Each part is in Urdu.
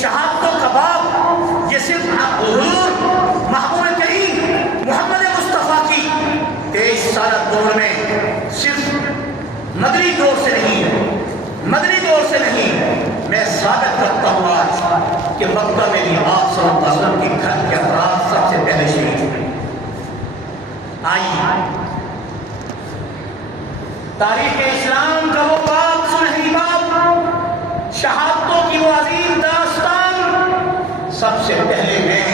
شہادت و کباب یہ صرف حضور محبوب کریم محمد مصطفیٰ کی 23 سالہ دور میں صرف مدنی دور سے نہیں میں ثابت کرتا ہوں آج کہ مکہ میں بھی آپ صلی اللہ علیہ وسلم کے گھر کے افراد سب سے پہلے شہید ہوئے۔ آئیے تاریخ اسلام کا وہ باب سنہری باب، شہادتوں کی وہ عظیم داستان، سب سے پہلے میں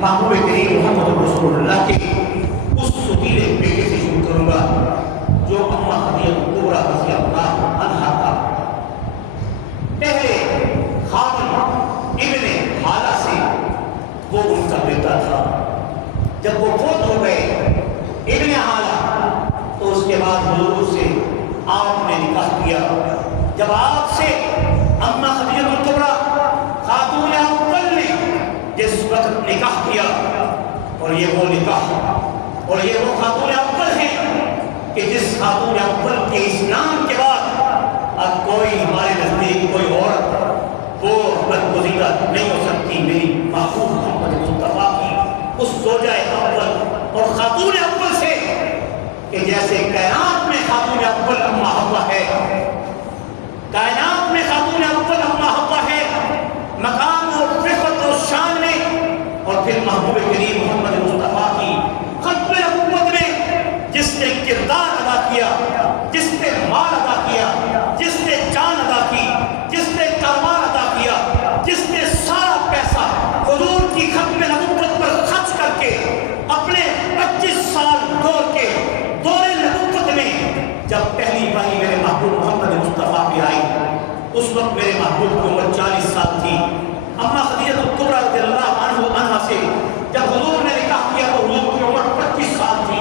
محبوب کریم محمد رسول اللہ کے اس ستیلے بیٹے سے شروع کروں گا جو اماں خدیجہ کبریٰ رضی اللہ عنہا کا پہلے خاتون ابن حالہ سے وہ ان کا بیٹا تھا۔ جب وہ فوت ہو گئے ابن حالہ تو اس کے بعد حضور سے آپ نے نکاح کیا۔ جب آپ سے اماں خدیجہ کبریٰ خاتون اول نے جس وقت نکاح کیا، اور یہ وہ نکاح اور یہ وہ خاتون اول ہیں کہ جس خاتون اول کے اسلام کے بعد اب کوئی ہمارے نزدیک کوئی عورت وہ برگزیدہ نہیں ہو سکتی۔ میری محبوب محمد مصطفیٰ کی اس زوجہ اول اور خاتون اول سے کہ جیسے کائنات میں خاتون اول اماں حوا ہے، کائنات میں خاتون اول اماں حوا ہے، مقام اور رفعت اور شان میں، اور پھر محبوب کریم محمد مصطفیٰ کی ختم نبوت میں جس نے کردار ادا کیا، جس نے مال ادا کیا، جس نے جان ادا کی، جس نے کاروبار ادا کیا، جس نے سارا پیسہ حضور کی ختم نبوت پر خرچ کر کے اپنے 25 سال دور کے دور نبوت میں جب پہلی باری میرے محبوب محمد مصطفیٰ پہ آئی، اس وقت میرے محبوب کی عمر 40 سال تھی۔ اماں خدیجہ کبریٰ رضی اللہ عنہا سے جب حضور نے نکاح کیا تو حضور کی عمر 25 سال تھی۔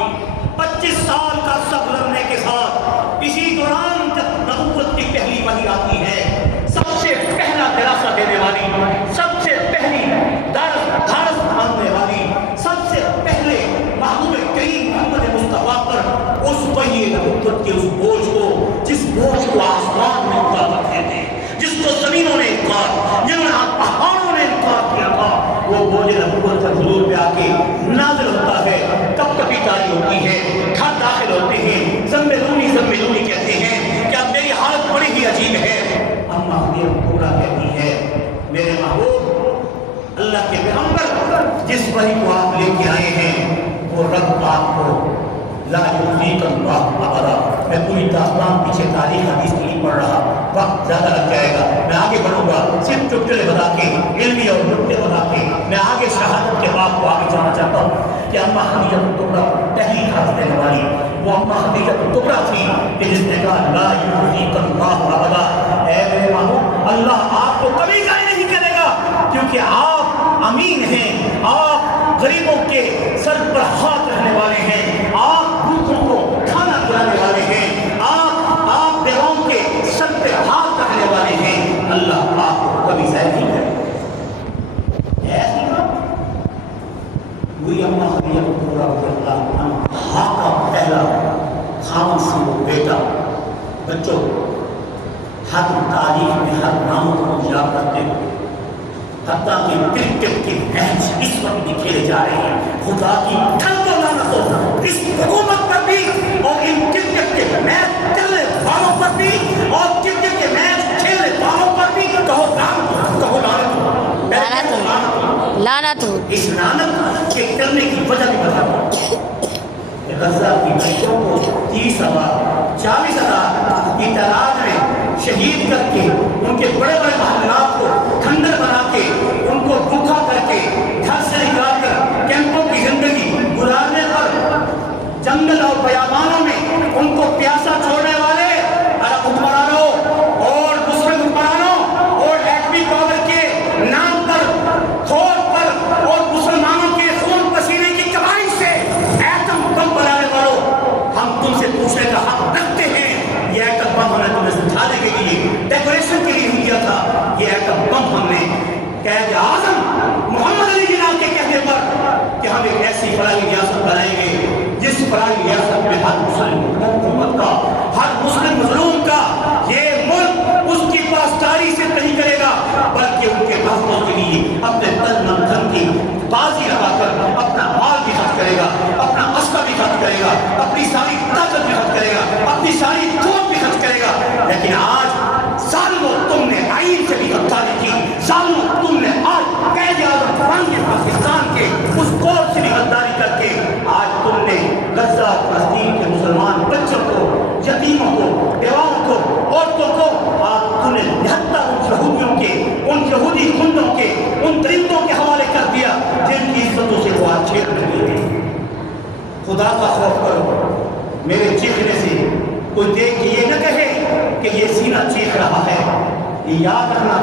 25 سال کا عرصہ گزرنے کے ساتھ اسی دوران جب نبوت کی پہلی وحی آتی ہے، سب سے پہلا دراصہ دینے والی، سب سے پہلی دھارس باندھنے والی، سب سے پہلے محبوب کریم محمد مصطفیٰ پر اس وحی نبوت کے اس بوجھ کو، جس بوجھ کو آسمان میں اٹھا کرتے تھے، جس کو زمینوں نے انکار، جنہوں نے پہاڑوں نے انکار کیا تھا، وہ بوجھ نبوت پر حضور پہ آ کے نازل ہوتا ہے۔ کب کبھی تاری ہوتی ہے، گھر داخل ہوتے ہیں، زمبلونی کہتے ہیں کہ اب میری حالت بڑی ہی عجیب ہے۔ اماں خدیجہ کبریٰ کہتی ہے میرے محبوب اللہ کے پیغمبر جس وحی کو آپ لے کے آئے ہیں وہ رب آپ کو لا یخزیک اللہ ابدا۔ میں پوری داستان پیچھے تاریخ حدیث کی نہیں پڑھ رہا، وقت زیادہ لگ جائے گا، میں آگے بڑھوں گا صرف چٹکلے بتا کے، علمی اور نکتے بتا کے میں آگے شہادت کے باب کو آگے جانا چاہتا ہوں کہ اماں خدیجہ کبریٰ پہلی خاص دینے والی وہ اماں خدیجہ کبریٰ تھی کہ جس نے کہا لا یخزیک اللہ ابدا، اے میرے ماموں اللہ آپ کو کبھی ضائع نہیں کرے گا، کیونکہ آپ امین ہیں، آپ غریبوں کے سر پر ہاتھ رکھنے والے ہیں، آپ بھوکوں کو کھانا کھلانے والے ہیں، آپ بیواؤں کے سر پہ ہاتھ رکھنے والے ہیں، اللہ آپ کو کبھی ضائع نہیں کرے گا۔ ایسی بات وہی اماں خدیجہ کبریٰ رضی اللہ عنہا کا پہلا خاوند سے وہ بیٹا۔ بچوں ہر تاریخ میں ہر ناموں کو یاد کرتے ہو، حتیٰ کہ کرکٹ کے میچ اس وقت بھی کھیلے جا رہے ہیں، خدا کی ٹھنڈ و لعنت ہو اس حکومت پر بھی اور ان کرکٹ کے میچ چلنے والوں پر بھی اور کرکٹ کے میچ کھیلنے والوں پر بھی کہو لعنت ہو، لعنت ہو۔ اس لعنت کے کرنے کی وجہ بھی بتاتا ہوں۔ غزہ کی بچوں کو 30,000 40,000 کی تعداد میں شہید کر کے ان کے بڑے بڑے محلات کو کھنڈر بنا کے ان کو بھوکا کر کے گھر سے نکال کر کیمپوں کی زندگی گزارنے پر جنگل اور بیابانوں میں ان کو پیاسا چھوڑنے والے عرب حکمرانوں اور مسلم حکمرانوں اور ایٹمی پاور کے نام پر کھول پر اور مسلمانوں کے خون پسینے کی کمائی سے ایٹم بم بنانے والوں، ہم تم سے پوچھنے کا حق رکھتے ہیں یہ ایٹم بم ہم نے تمہیں سکھانے کے لیے ڈیکوریشن کے لیے نہیں کیا تھا، یہ ایٹم بم ہم نے قائد اعظم محمد علی جناح کے کہنے پر کہ ہم ایک ایسی فلاحی ریاست بنائیں گے جس فلاحی ریاست میں ہر مسلم حکومت کا، ہر مسلم مظلوم کا یہ ملک اس کی پاسداری سے نہیں کرے گا بلکہ ان کے یتیموں کو، بیواؤں کو، عورتوں کو آپ نے نہتا ان یہودیوں کے، ان یہودی گنڈوں کے، ان درندوں کے حوالے کر دیا جن کی عزتوں سے وہ آپ چھیڑ رہے ہیں۔ خدا کا خوف کرو، میرے چیخنے سے کوئی دیکھ کے یہ نہ کہے کہ یہ سینہ چیخ رہا ہے۔ یہ یاد رکھنا،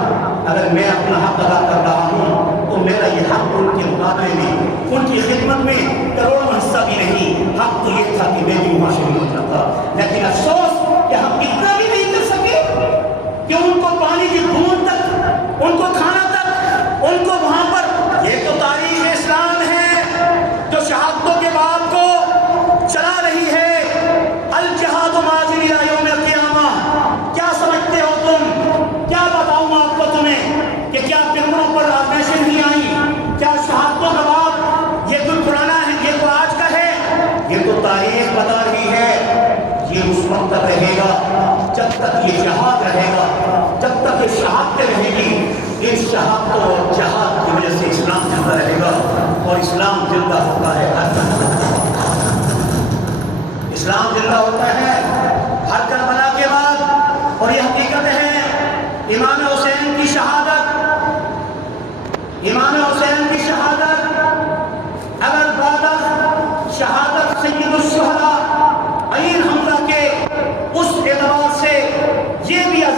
اگر میں اپنا حق ادا کر رہا ہوں تو میرا یہ حق ان کے مقابلے میں، ان کی خدمت میں کروڑوں حصہ بھی نہیں۔ حق تو یہ تھا کہ میں بھی وہاں شریک ہو جاتا، لیکن افسوس کہ ہم اتنا بھی نہیں کر سکے کہ ان کو پانی کی بوند تک، ان کو کھانا تک، ان کو وہاں پر۔ یہ تو تاریخ اسلام ہے جو شہادتوں کے باب کو چلا رہی ہے۔ الجہاد ماضی الی یوم القیامہ۔ کیا سمجھتے ہو تم؟ کیا بتاؤں آپ کو تمہیں کہ کیا پیغمبروں پر آزمائشیں نہیں آئیں؟ کیا شہادتوں کا باب یہ کوئی پرانا ہے، یہ تو آج کا ہے؟ یہ تو تاریخ بتا رہی ہے۔ یہ اس وقت تک رہے گا جب تک یہ جہاد رہے گا، جب تک یہ شہادتیں رہے گی۔ اس شہادتوں اور جہاد کی وجہ سے اسلام زندہ رہے گا، اور اسلام زندہ ہوتا ہے ہر طرح۔ اسلام زندہ ہوتا ہے